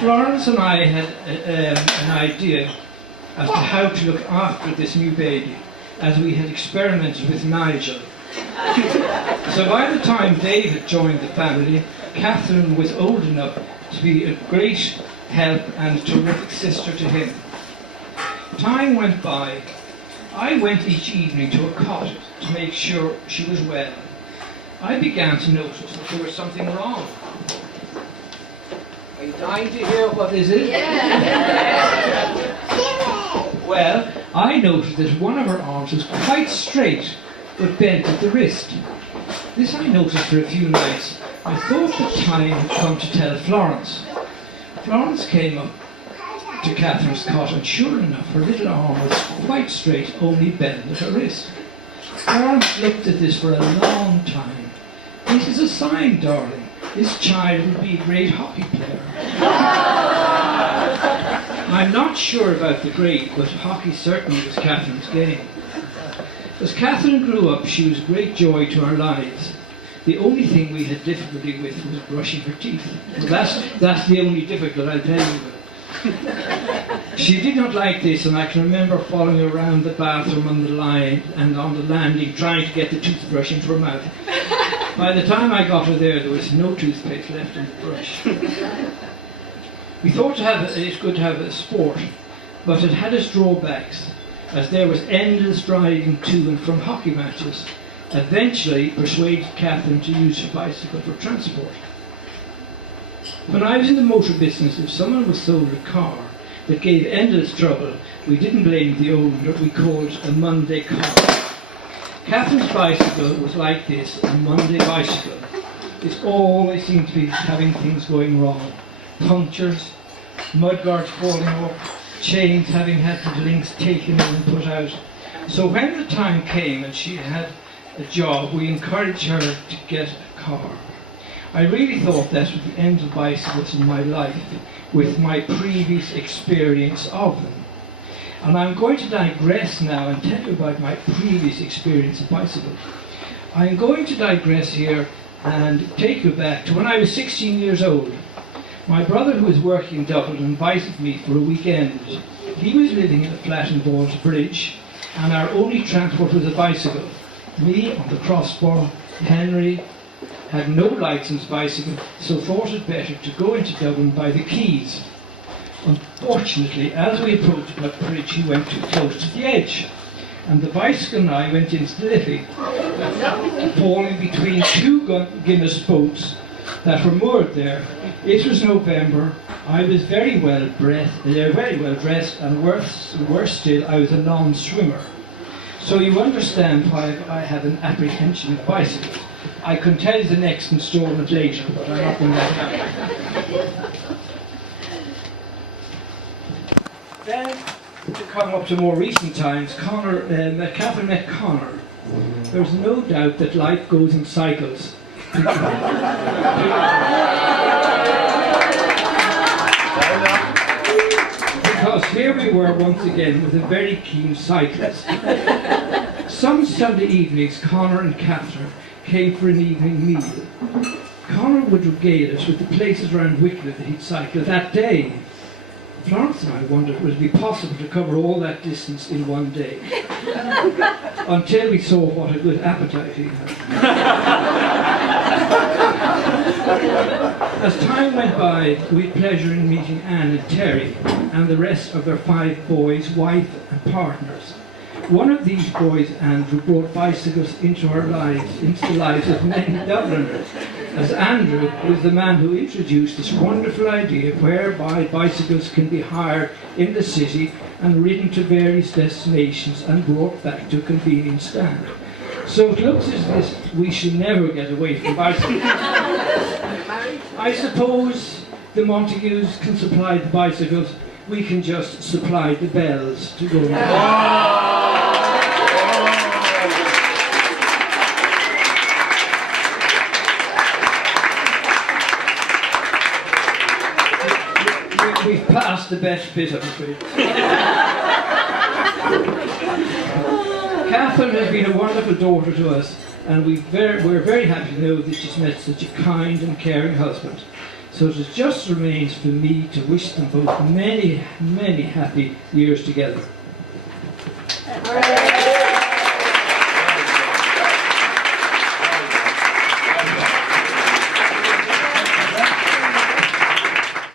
Florence and I had an idea as to how to look after this new baby, as we had experimented with Nigel. So by the time David joined the family, Catherine was old enough to be a great help and a terrific sister to him. Time went by. I went each evening to her cottage to make sure she was well. I began to notice that there was something wrong. Are you dying to hear what this is? Yeah. Well, I noticed that one of her arms was quite straight, but bent at the wrist. This I noticed for a few nights. I thought the time had come to tell Florence. Florence came up to Catherine's cot, and sure enough, her little arm was quite straight, only bent at her wrist. Florence looked at this for a long time. "This is a sign, darling. This child will be a great hockey player." I'm not sure about the grade, but hockey certainly was Catherine's game. As Catherine grew up, she was a great joy to our lives. The only thing we had difficulty with was brushing her teeth. Well, that's the only difficult, I'll tell you. She did not like this, and I can remember following her around the bathroom on the line and on the landing, trying to get the toothbrush into her mouth. By the time I got her there was no toothpaste left in the brush. We thought it could have a sport, but it had its drawbacks, as there was endless driving to and from hockey matches. Eventually persuaded Catherine to use her bicycle for transport. When I was in the motor business, if someone was sold a car that gave endless trouble, we didn't blame the owner, we called it a Monday car. Catherine's bicycle was like this, a Monday bicycle. It always seemed to be having things going wrong. Punctures, mudguards falling off, chains having had the links taken in and put out. So when the time came and she had a job, we encouraged her to get a car. I really thought that was the end of bicycles in my life, with my previous experience of them. And I'm going to digress now and tell you about my previous experience of bicycles. I'm going to digress here and take you back to when I was 16 years old. My brother, who was working in Dublin, invited me for a weekend. He was living in a flat in Balls Bridge, and our only transport was a bicycle. Me on the crossbar, Henry had no licensed bicycle, so thought it better to go into Dublin by the quays. Unfortunately, as we approached the bridge, he went too close to the edge, and the bicycle and I went into the Liffey, falling between two Guinness boats that were moored there. It was November. I was very well dressed, and worse still, I was a non-swimmer. So you understand why I have an apprehension of bicycles. I can tell you the next instalment later, but I'm not going to that. Then, to come up to more recent times, Catherine met Conor. There's no doubt that life goes in cycles. Because here we were once again with a very keen cyclist. Some Sunday evenings, Conor and Catherine came for an evening meal. Conor would regale us with the places around Wicklow that he'd cycled that day. Florence and I wondered would it be possible to cover all that distance in one day, until we saw what a good appetite he had. As time went by, we had pleasure in meeting Anne and Terry and the rest of their 5 boys, wife and partners. One of these boys, Andrew, brought bicycles into the lives of many Dubliners, as Andrew was the man who introduced this wonderful idea whereby bicycles can be hired in the city and ridden to various destinations and brought back to a convenient stand. So it looks as if we should never get away from bicycles. I suppose the Montagues can supply the bicycles, we can just supply the bells to go on. We've passed the best bit, I'm afraid. Catherine has been a wonderful daughter to us, and we're very happy to know that she's met such a kind and caring husband. So it just remains for me to wish them both many, many happy years together.